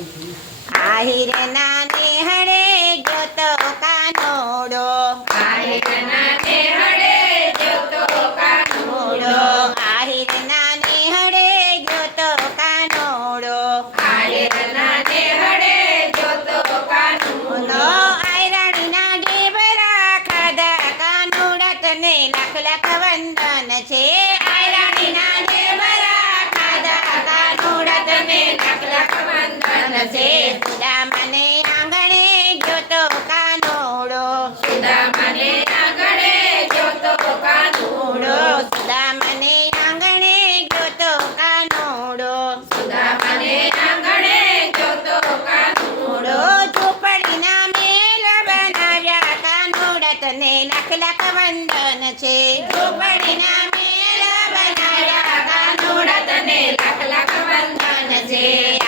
આહિર નાને હળે જોતો કાનોડો, આહિર નાને હળે જોતો કાનોડો, આહિર નાને હળે જોતો કાનોડો, આહિર નાને હળે જોતો કાનોડો. આયરાણીના ઢેબરા ખાધા કાનોડા તને લાખ લાખ વંદન છે. આયરાણીના ઢેબરા ખાધા કાનોડા તને લાખ લાખ વંદન છે. સુદામાને આંગણે જોતો કાનોડો, સુદામાને આંગણે જોતો કાનોડો, સુદામાને આંગણે જોતો કાનોડો, સુદામાને આંગણે જોતો કાનોડો. ઝૂંપડીના મેલ બનાવ્યા કાનોડા તને લાખ લાખ વંદન છે. ઝૂંપડીના મેલ બનાવ્યા કાનોડા તને લાખ લાખ વંદન છે.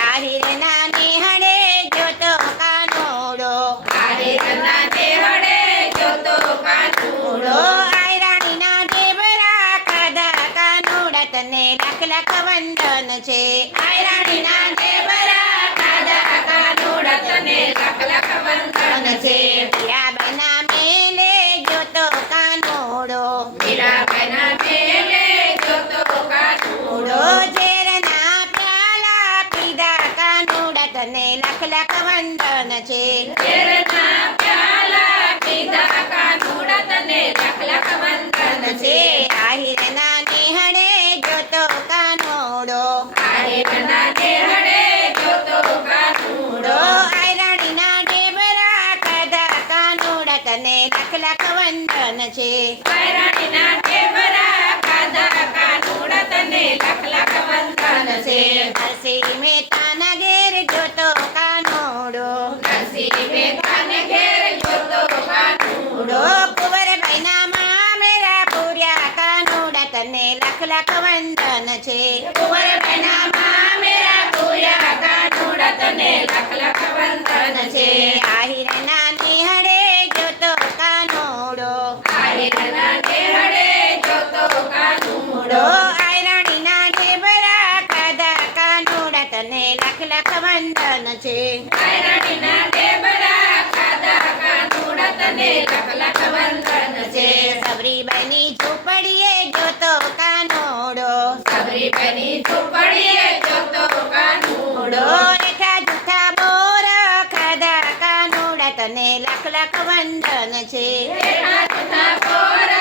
આહિર નાને હળે જોતો કાનોડો, આહિર નાને હળે જોતો કાનોડો, આયરાણીના ઢેબરા ખાધા કાનોડા તને લાખ લાખ વંદન છે. આયરાણીના ઢેબરા ખાધા કાનોડા તને લાખ લાખ વંદન છે. મીરાબાઈના મેલે જોતો કાનોડો, મીરાબાઈના મેલે જોતો કાનોડો, ઝેરના પ્યાલા પીધા કાનોડા તને લાખ લાખ વંદન છે. ઝેરના પ્યાલા પીધા કાનોડા તને લાખ લાખ વંદન છે. આહિર નાને હળે જોતો કાનોડો, આહિર નાને હળે જોતો કાનોડો, આયરાણીના ઢેબરા ખાધા કાનોડા તને લાખ લાખ વંદન છે. આયરાણીના ઢેબરા ખાધા કાનોડા તને લાખ લાખ વંદન છે. નરસિંહ મહેતાના ઘેર જોતો કાનોડો, નરસિંહ મહેતાને ઘેર જોતો કાનોડો, કુંવરબાઈના મામેરા પૂર્યા કાનોડા તને લાખ લાખ વંદન છે. કુંવરબાઈના મામેરા પૂર્યા કાનોડા તને લાખ લાખ વંદન છે. આહિર નાને હળે જોતો કાનોડો, આહિર નાને હળે જોતો કાનોડો, આયરાણીના ઢેબરા ખાધા કાનોડા તને લાખ લાખ વંદન છે. આયરાણીના ઢેબરા ખાધા કાનોડા તને લાખ લાખ વંદન છે. સબરીબાઈની ઝૂંપડીએ જોતો કાનોડો, સબરીબાઈની ઝૂંપડીએ જોતો કાનોડો, એઠા જૂઠા બોર ખાધા કાનોડા તને લાખ લાખ વંદન છે. એના જૂઠા બોર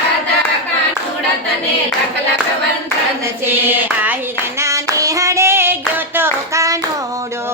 ખાધા કાનોડા તને લાખ લાખ વંદન છે. આહિર નાને હળે જોતો કાનોડો,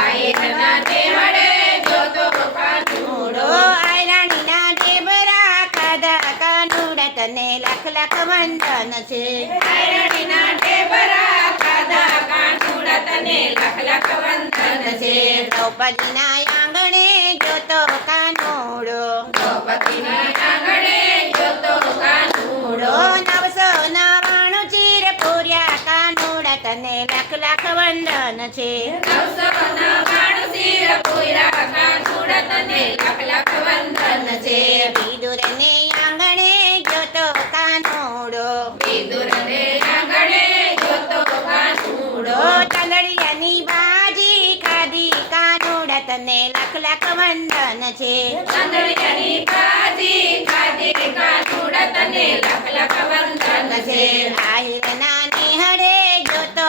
આહિર નાને હળે જોતો કાનોડો, આયરાણીના ઢેબરા ખાધા કાનોડા તને લાખ લાખ વંદન છે. આયરાણીના ઢેબરા ખાધા કાનોડા તને લાખ લાખ વંદન છે. દ્રૌપદીના આંગણે જોતો કાનોડો, દ્રૌપદીના આંગણે જોતો કાનોડો, 999 ચીર પૂર્યા કાનોડા તને લાખ લાખ વંદન છે. 999 શિર પૂર્યા કાનોડા તને લાખ લાખ વંદન છે. વિદુરને આંગણે જોતો કાનોડો, વિદુરને આંગણે જોતો કાનોડો, તલડિયાની બાજી ખાધી કાનોડા તને લાખ લાખ વંદન છે. ચંદરિયાની ભાજી ખાધી કાનોડા તને લાખ લાખ વંદન છે. આહિર નાને હળે જોતો